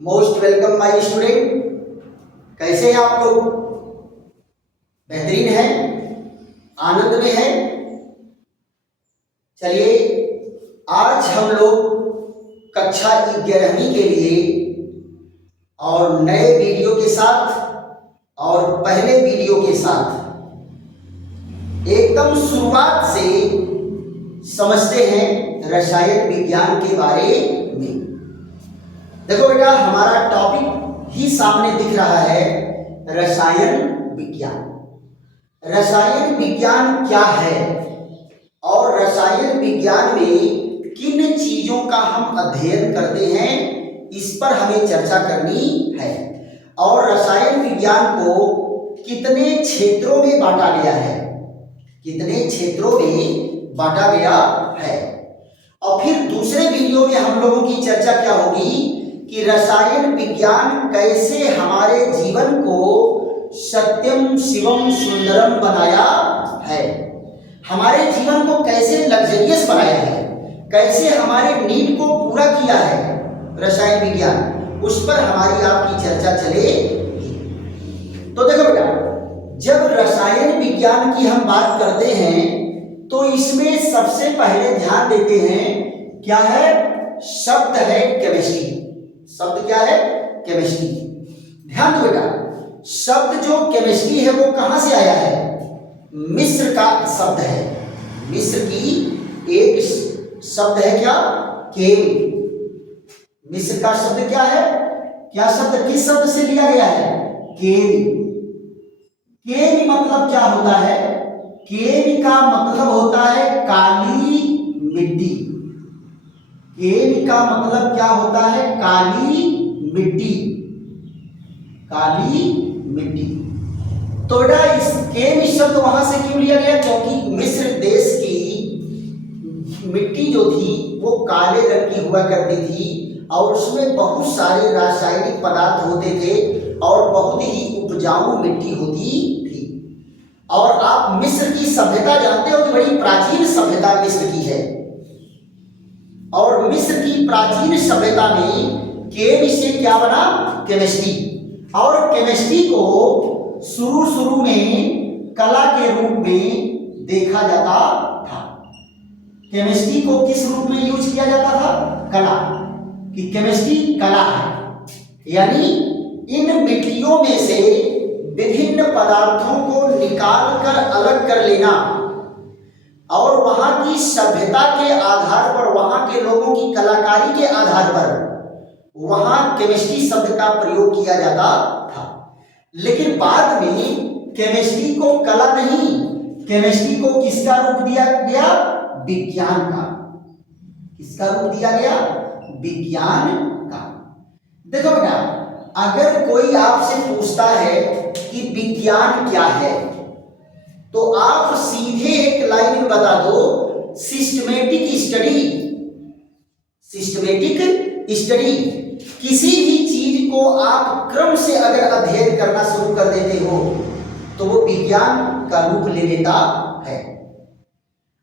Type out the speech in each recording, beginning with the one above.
Most welcome my student. कैसे हैं आप लोग? बेहतरीन है, आनंद में है। चलिए आज हम लोग कक्षा 11वीं के लिए और नए वीडियो के साथ और पहले वीडियो के साथ एकदम शुरुआत से समझते हैं रसायन विज्ञान के बारे में। देखो बेटा, हमारा टॉपिक ही सामने दिख रहा है, रसायन विज्ञान। रसायन विज्ञान क्या है और रसायन विज्ञान में किन चीजों का हम अध्ययन करते हैं, इस पर हमें चर्चा करनी है। और रसायन विज्ञान को कितने क्षेत्रों में बांटा गया है, कितने क्षेत्रों में बांटा गया है। और फिर दूसरे वीडियो में हम लोगों की चर्चा क्या होगी कि रसायन विज्ञान कैसे हमारे जीवन को सत्यम शिवम सुंदरम बनाया है, हमारे जीवन को कैसे लग्जरियस बनाया है, कैसे हमारे नीड को पूरा किया है रसायन विज्ञान, उस पर हमारी आपकी चर्चा चलेगी। तो देखो बेटा, जब रसायन विज्ञान की हम बात करते हैं तो इसमें सबसे पहले ध्यान देते हैं क्या है, शब्द है केमिस्ट्री। शब्द क्या है? केमिस्ट्री। ध्यान दो बेटा, शब्द जो केमिस्ट्री है वो कहां से आया है? मिस्र का शब्द है। मिस्र की एक शब्द है क्या? केम। मिस्र का शब्द क्या है? क्या शब्द, किस शब्द से लिया गया है? केम। केम मतलब क्या होता है? केम का मतलब होता है काली मिट्टी। केम का मतलब क्या होता है? काली मिट्टी। काली मिट्टी। तो बेटा इस केम शब्द वहां से क्यों लिया गया? क्योंकि मिस्र देश की मिट्टी जो थी वो काले रंग की हुआ करती थी और उसमें बहुत सारे रासायनिक पदार्थ होते थे और बहुत ही उपजाऊ मिट्टी होती थी। और आप मिस्र की सभ्यता जानते हो कि बड़ी प्राचीन सभ्यता मिस्र की है। और मिस्र की प्राचीन सभ्यता में केम से क्या बना? केमिस्ट्री। और केमिस्ट्री को शुरू में कला के रूप में देखा जाता था। केमिस्ट्री को किस रूप में यूज किया जाता था? कला। कि केमिस्ट्री कला है, यानी इन मिट्टियों में से विभिन्न पदार्थों को निकाल कर अलग कर लेना और वहां की सभ्यता के आधार पर, वहां के लोगों की कलाकारी के आधार पर वहां केमिस्ट्री शब्द का प्रयोग किया जाता था। लेकिन बाद में केमिस्ट्री को कला नहीं, केमिस्ट्री को किसका रूप दिया गया? विज्ञान का। किसका रूप दिया गया? विज्ञान का। देखो बेटा, अगर कोई आपसे पूछता है कि विज्ञान क्या है तो आप सीधे एक लाइन में बता दो, सिस्टमेटिक स्टडी। Systematic study. किसी भी चीज को आप क्रम से अगर अध्ययन करना शुरू कर देते हो तो वो विज्ञान का रूप ले लेता है।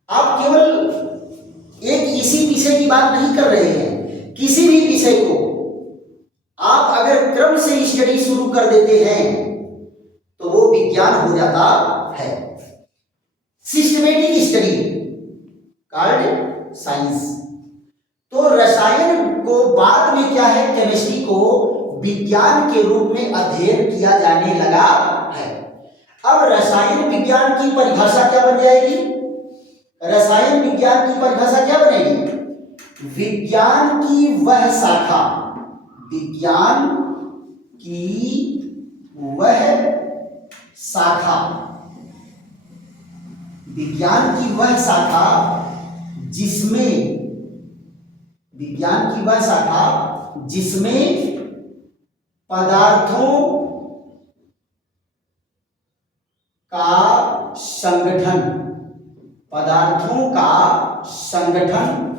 आप केवल एक इसी विषय की बात नहीं कर रहे हैं, किसी भी विषय को आप अगर क्रम से स्टडी शुरू कर देते हैं तो वो विज्ञान हो जाता है। Systematic study called science. तो रसायन को बाद में क्या है, केमिस्ट्री को विज्ञान के रूप में अध्ययन किया जाने लगा है। अब रसायन विज्ञान की परिभाषा क्या बन जाएगी? रसायन विज्ञान की परिभाषा क्या बनेगी? विज्ञान की वह शाखा, विज्ञान की वह शाखा, विज्ञान की वह शाखा जिसमें, विज्ञान की वह शाखा जिसमें पदार्थों का संगठन, पदार्थों का संगठन,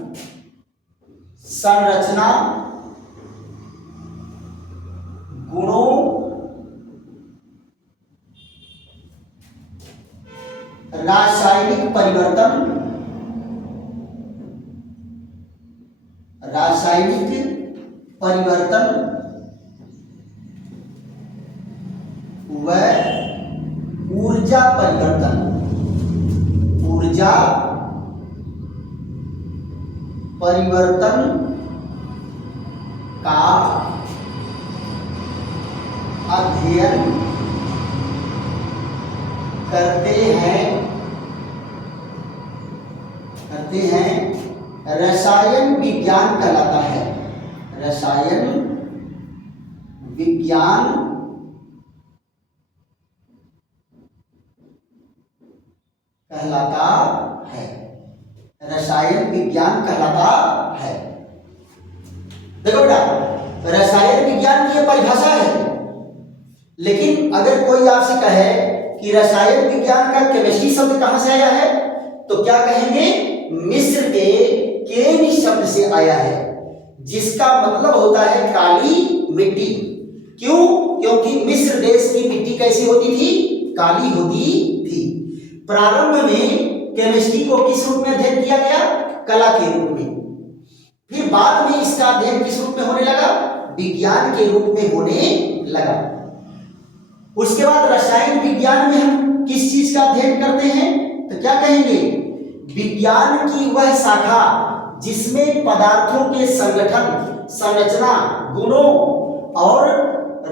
संरचना, गुणों, रासायनिक परिवर्तन, रासायनिक परिवर्तन ऊर्जा परिवर्तन, ऊर्जा परिवर्तन का अध्ययन करते हैं रसायन विज्ञान कहलाता है। रसायन विज्ञान कहलाता है। रसायन विज्ञान कहलाता है। देखो बेटा, रसायन विज्ञान की यह परिभाषा है, लेकिन अगर कोई आपसे कहे कि रसायन विज्ञान का केमिस्ट्री शब्द कहां से आया है, तो क्या कहेंगे? मिस्र के केन शब्द से आया है, जिसका मतलब होता है काली मिट्टी। क्यों? क्योंकि मिस्र देश की मिट्टी कैसी होती थी? काली होती थी। प्रारंभ में केमिस्ट्री को किस रूप में अध्ययन किया गया? कला के रूप में। फिर बाद में इसका अध्ययन किस रूप में होने लगा? विज्ञान के रूप में होने लगा। उसके बाद रसायन विज्ञान में हम किस चीज का अध्ययन करते हैं? तो क्या कहेंगे? विज्ञान की वह शाखा जिसमें पदार्थों के संगठन, संरचना, गुणों और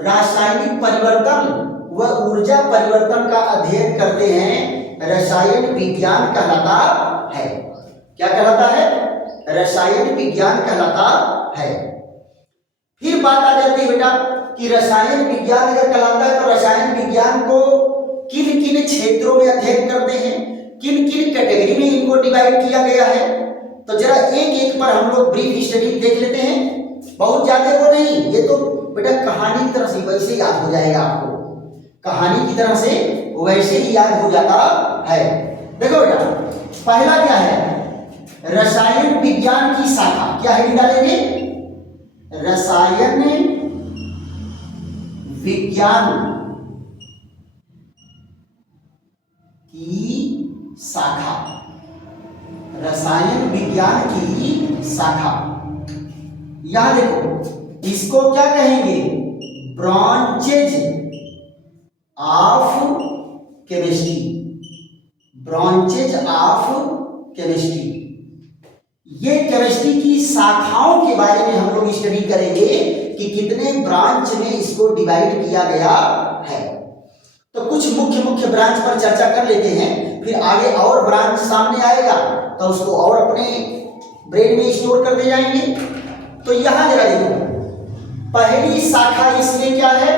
रासायनिक परिवर्तन व ऊर्जा परिवर्तन का अध्ययन करते हैं, रसायन विज्ञान कहलाता है। क्या कहलाता है? रसायन विज्ञान कहलाता है। फिर बात आ जाती है बेटा कि रसायन विज्ञान अगर कहलाता है तो रसायन विज्ञान को किन किन क्षेत्रों में अध्ययन करते हैं, किन किन कैटेगरी में इनको डिवाइड किया गया है। तो जरा एक एक पर हम लोग ब्रीफ स्टडी देख लेते हैं। बहुत ज्यादा वो नहीं, ये तो बेटा कहानी की तरह से वैसे याद हो जाएगा आपको, कहानी की तरह से वैसे ही याद हो जाता है। देखो बेटा, पहला क्या है? रसायन विज्ञान की शाखा। क्या है डालेंगे? रसायन विज्ञान की शाखा। रसायन विज्ञान की शाखा। यहां देखो, इसको क्या कहेंगे? Branches of chemistry. Branches of chemistry. ये केमिस्ट्री की शाखाओं के बारे में हम लोग स्टडी करेंगे कि कितने ब्रांच में इसको डिवाइड किया गया है। तो कुछ मुख्य मुख्य ब्रांच पर चर्चा कर लेते हैं, फिर आगे और ब्रांच सामने आएगा तो उसको और अपने ब्रेन में स्टोर करते जाएंगे। तो यहां जरा देखो, पहली शाखा इसमें क्या है?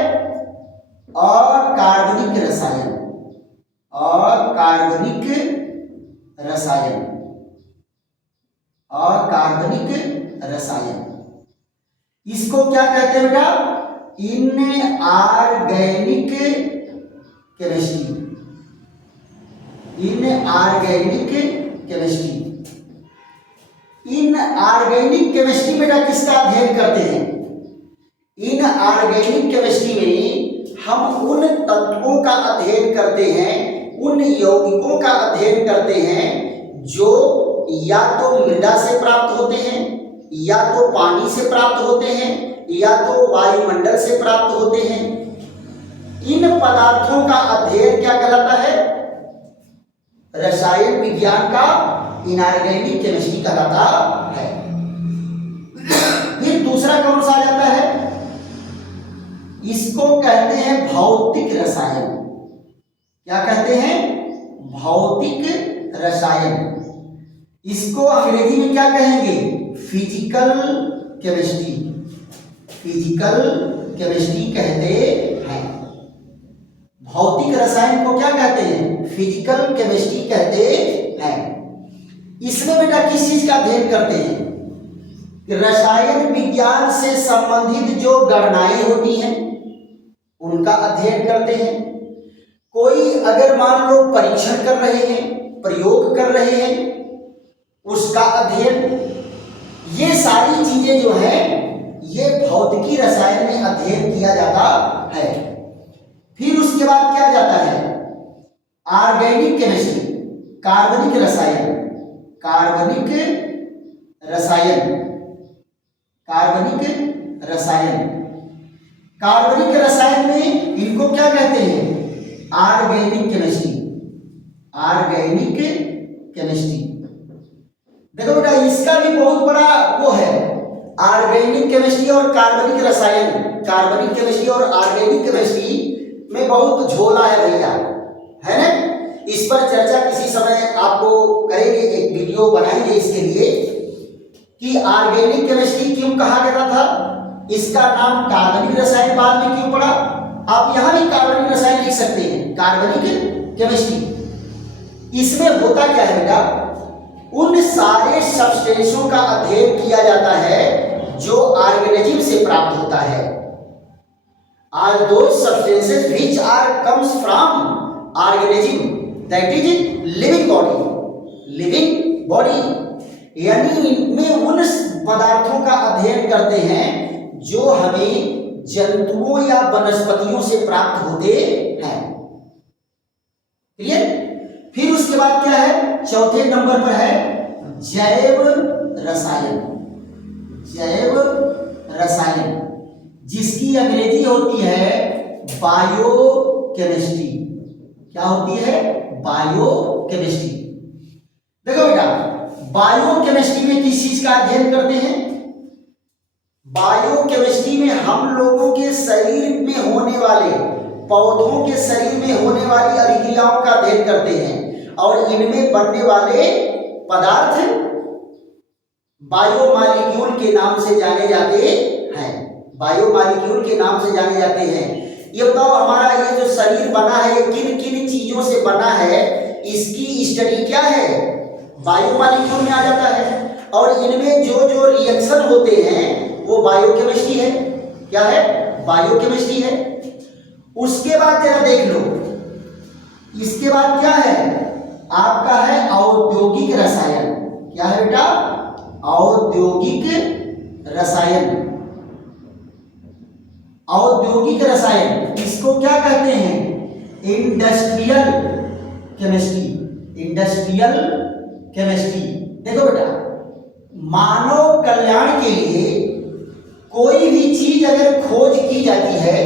अकार्बनिक रसायन। अकार्बनिक रसायन। अकार्बनिक रसायन। इसको क्या कहते हैं बेटा? Inorganic chemistry. Inorganic chemistry. Inorganic chemistry बेटा किसका अध्ययन करते हैं? इनऑर्गेनिक केमिस्ट्री में हम उन तत्वों का अध्ययन करते हैं, उन यौगिकों का अध्ययन करते हैं जो या तो मृदा से प्राप्त होते हैं, या तो पानी से प्राप्त होते हैं, या तो वायुमंडल से प्राप्त होते हैं। इन पदार्थों का अध्ययन क्या कहलाता है? रसायन विज्ञान का इनऑर्गेनिक केमिस्ट्री कहलाता है। फिर दूसरा कौन सा आ जाता है? इसको कहते हैं भौतिक रसायन। क्या कहते हैं? भौतिक रसायन। इसको अंग्रेजी में क्या कहेंगे? Physical chemistry. फिजिकल केमिस्ट्री कहते हैं। भौतिक रसायन को क्या कहते हैं? फिजिकल केमिस्ट्री कहते हैं। इसमें बेटा किस चीज का अध्ययन करते हैं? रसायन विज्ञान से संबंधित जो गणनाएं होती हैं उनका अध्ययन करते हैं। कोई अगर मान लो परीक्षण कर रहे हैं, प्रयोग कर रहे हैं, उसका अध्ययन। ये सारी चीजें जो है ये भौतिकी रसायन में अध्ययन किया जाता है। फिर उसके बाद क्या जाता है? Organic chemistry. कार्बनिक रसायन। कार्बनिक रसायन। कार्बनिक रसायन। कार्बनिक रसायन में इनको क्या कहते हैं? Organic chemistry, organic chemistry. देखो बेटा इसका भी बहुत बड़ा वो है, ऑर्गेनिक केमिस्ट्री और कार्बनिक रसायन, कार्बनिक केमिस्ट्री और ऑर्गेनिक केमिस्ट्री में बहुत झोला है भैया, है ना। इस पर चर्चा किसी समय आपको करेंगे, एक वीडियो बनाएंगे इसके लिए कि ऑर्गेनिक केमिस्ट्री क्यों कहा गया था, इसका नाम कार्बनिक रसायन बाद में क्यों पड़ा। आप यहां भी कार्बनिक रसायन लिख सकते हैं, कार्बनिक केमिस्ट्री। इसमें होता क्या है बेटा, उन सारे सब्सटेंसों का अध्ययन किया जाता है जो ऑर्गेनिज्म से प्राप्त होता है। All those substances which are comes from organism, that is living body, living body, यानी इनमें उन पदार्थों का अध्ययन करते हैं जो हमें जंतुओं या वनस्पतियों से प्राप्त होते हैं। क्लियर। फिर उसके बाद क्या है, चौथे नंबर पर है जैव रसायन, जैव रसायन जिसकी अंग्रेजी होती है बायोकेमिस्ट्री। क्या होती है, बायोकेमिस्ट्री। देखो बेटा बायोकेमिस्ट्री में किस चीज का अध्ययन करते हैं, बायोकेमिस्ट्री में हम लोगों के शरीर में होने वाले, पौधों के शरीर में होने वाली अभिक्रियाओं का अध्ययन करते हैं और इनमें बनने वाले पदार्थ बायोमॉलिक्यूल के नाम से जाने जाते हैं, बायोमॉलिक्यूल के नाम से जाने जाते हैं। ये बताओ हमारा ये जो शरीर बना है ये किन किन चीजों से बना है, इसकी स्टडी क्या है, बायोमॉलिक्यूल में आ जाता है। और इनमें जो जो रिएक्शन होते हैं वो बायोकेमिस्ट्री है। क्या है, बायोकेमिस्ट्री है। उसके बाद जरा देख लो, इसके बाद क्या है आपका है औद्योगिक रसायन। क्या है बेटा, औद्योगिक रसायन। औद्योगिक रसायन इसको क्या कहते हैं, इंडस्ट्रियल केमिस्ट्री, इंडस्ट्रियल केमिस्ट्री। देखो बेटा मानव कल्याण के लिए कोई भी चीज अगर खोज की जाती है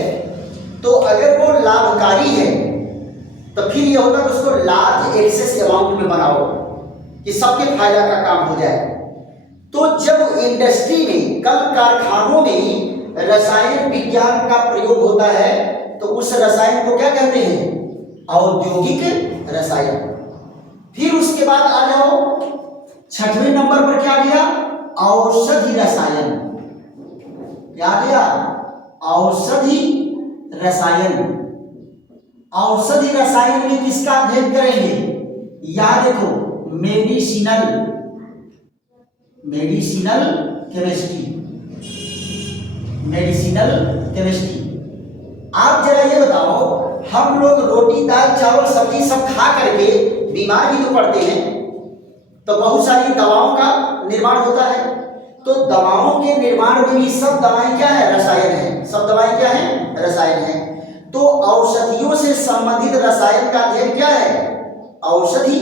तो अगर वो लाभकारी है तो फिर ये होगा कि उसको लार्ज एक्सेस अमाउंट में बनाओ कि सबके फायदा का काम हो जाए। तो जब इंडस्ट्री में, कल कारखानों में रसायन विज्ञान का प्रयोग होता है तो उस रसायन को क्या कहते हैं, औद्योगिक रसायन। फिर उसके बाद आ जाओ छठवें नंबर पर क्या गया, औषधि रसायन। क्या गया, औषधि रसायन। औषधि रसायन में किसका अध्ययन करेंगे, यहां देखो medicinal, medicinal chemistry, medicinal chemistry. आप जरा ये बताओ, हम लोग रोटी दाल चावल सब्जी सब खा करके बीमार ही तो पड़ते हैं, तो बहुत सारी दवाओं का निर्माण होता है। तो दवाओं के निर्माण में भी सब दवाएं क्या है, रसायन है। सब दवाएं क्या है, रसायन है। तो औषधियों से संबंधित रसायन का अध्ययन क्या है, औषधि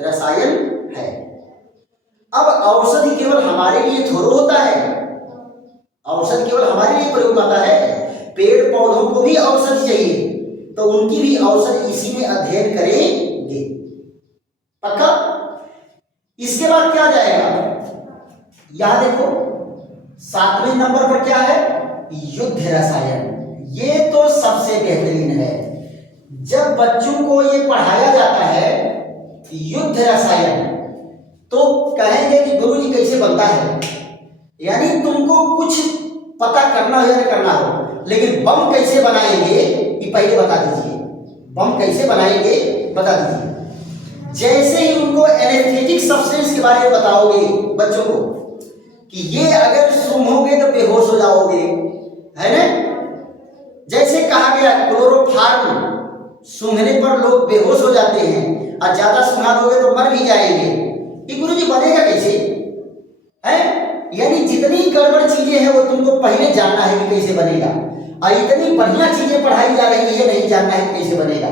रसायन है। अब औषधि केवल हमारे लिए थोड़ा होता है, औषधि केवल हमारे लिए प्रयोग आता है, पेड़ पौधों को भी औषधि चाहिए, तो उनकी भी औषधि इसी में अध्ययन करेंगे। पक्का। इसके बाद क्या जाएगा, यहां देखो सातवें नंबर पर क्या है, युद्ध रसायन। ये तो सबसे बेहतरीन है। जब बच्चों को ये पढ़ाया जाता है युद्ध रसायन तो कहेंगे कि गुरुजी कैसे बनता है, यानी तुमको कुछ पता करना हो या नहीं करना हो, लेकिन बम कैसे बनाएंगे ये पहले बता दीजिए। बम कैसे बनाएंगे बता दीजिए। जैसे ही उनको एनेस्थेटिक सब्सटेंस के बारे में बताओगे बच्चों को कि ये अगर सूंघोगे तो बेहोश हो जाओगे, है ना। जैसे कहा गया क्लोरोफार्म सूंघने पर लोग बेहोश हो जाते हैं और ज्यादा सूंघा दोगे तो मर भी जाएंगे। ये गुरुजी बनेगा कैसे है, यानी जितनी गड़बड़ चीजें हैं वो तुमको पहले जानना है कि कैसे बनेगा, और इतनी बढ़िया चीजें पढ़ाई जा रही है ये नहीं जानना है कि कैसे बनेगा।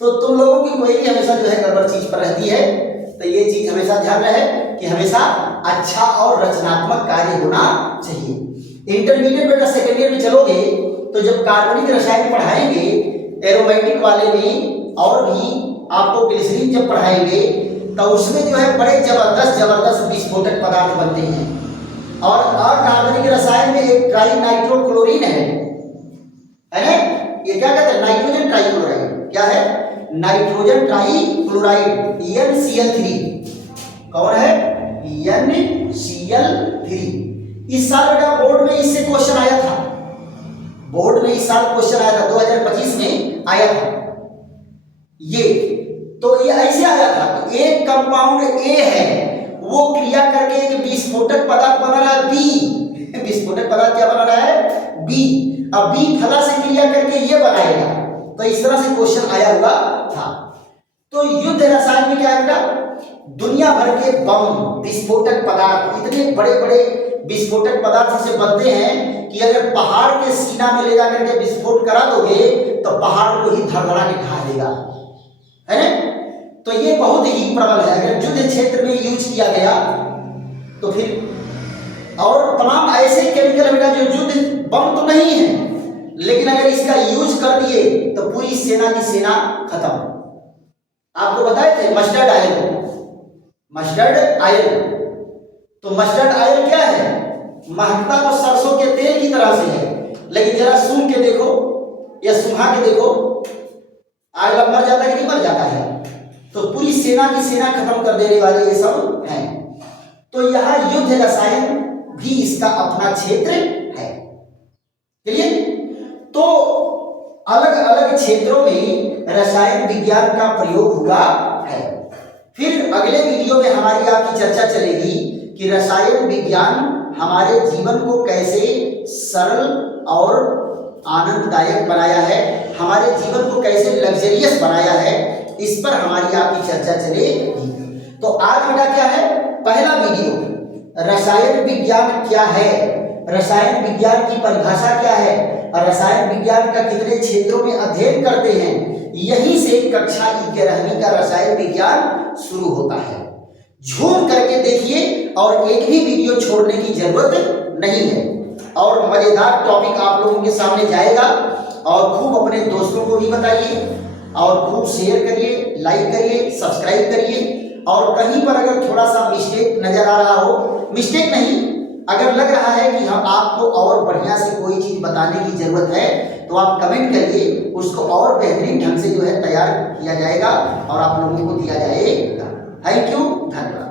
तो तुम लोगों की क्वेरी हमेशा जो है गड़बड़ चीज पर रहती है। तो ये चीज हमेशा ध्यान रहे कि हमेशा अच्छा और रचनात्मक कार्य होना चाहिए। इंटरमीडिएट बेटा सेकेंड ईयर में चलोगे तो जब कार्बनिक रसायन पढ़ाएंगे एरोमेटिक वाले में और भी आपको ग्लिसरीन जब पढ़ाएंगे तो उसमें जो है बड़े जबरदस्त विस्फोटक पदार्थ बनते हैं। और अकार्बनिक रसायन में एक ट्राई नाइट्रोक्लोरीन है ना, ये क्या कहते हैं, नाइट्रोजन ट्राइक्लोराइड। क्या है, नाइट्रोजन ट्राइक्लोराइड NCl3। कौन है, NCl3। इस साल बेटा बोर्ड में इससे क्वेश्चन आया था, बोर्ड में इस साल क्वेश्चन आया था, 2025 में आया था ये। तो ये ऐसे आया था कि एक कंपाउंड ए है, वो क्रिया करके एक विस्फोटक पदार्थ बना रहा है बी। विस्फोटक पदार्थ क्या बना रहा है, बी। अब बी फला से क्रिया करके ये बनाएगा। तो इस तरह से क्वेश्चन आया हुआ था। तो युद्ध रसायन में क्या है बेटा, दुनिया भर के बम, विस्फोटक पदार्थ, इतने बड़े बड़े विस्फोटक पदार्थ से बनते हैं कि अगर पहाड़ के सीना में ले जाकर के विस्फोट करा दोगे तो पहाड़ को ही धड़धड़ा के ढा देगा, है ना। तो ये बहुत ही प्रबल है। अगर युद्ध क्षेत्र में यूज किया गया तो फिर, और तमाम ऐसे केमिकल बेटा जो युद्ध बम तो नहीं है, लेकिन अगर इसका यूज कर दिए तो पूरी सेना की सेना खत्म। आपको बताए थे मस्टर्ड आयल, मस्टर्ड आयल। तो मस्टर्ड आयल क्या है, महकता तो सरसों के तेल की तरह से है, लेकिन जरा सूंघ के देखो या सुहा के देखो, आग मर जाता है कि नहीं मर जाता है। तो पूरी सेना की सेना खत्म कर देने वाले ये सब हैं। तो यह युद्ध रसायन भी इसका अपना क्षेत्र है। चलिए, तो अलग अलग क्षेत्रों में रसायन विज्ञान का प्रयोग हुआ है। फिर अगले वीडियो में हमारी आपकी चर्चा चलेगी कि रसायन विज्ञान हमारे जीवन को कैसे सरल और आनंददायक बनाया है, हमारे जीवन को कैसे लग्जरियस बनाया है, इस पर हमारी आपकी चर्चा चलेगी। तो आज बेटा क्या है, पहला वीडियो, रसायन विज्ञान क्या है, रसायन विज्ञान की परिभाषा क्या है, और रसायन विज्ञान का कितने क्षेत्रों में अध्ययन करते हैं। यहीं से कक्षा ई के रहने का रसायन विज्ञान शुरू होता है। झूम करके देखिए और एक भी वीडियो छोड़ने की जरूरत नहीं है। और मजेदार टॉपिक आप लोगों के सामने जाएगा, और खूब अपने दोस्तों को भी बताइए, और खूब शेयर करिए, लाइक करिए, सब्सक्राइब करिए। और कहीं पर अगर थोड़ा सा मिस्टेक नजर आ रहा हो, मिस्टेक नहीं, अगर लग रहा है कि हम आपको और बढ़िया से कोई चीज बताने की जरूरत है, तो आप कमेंट करिए, उसको और बेहतरीन ढंग से जो है तैयार किया जाएगा और आप लोगों को दिया जाएगा। थैंक यू, धन्यवाद।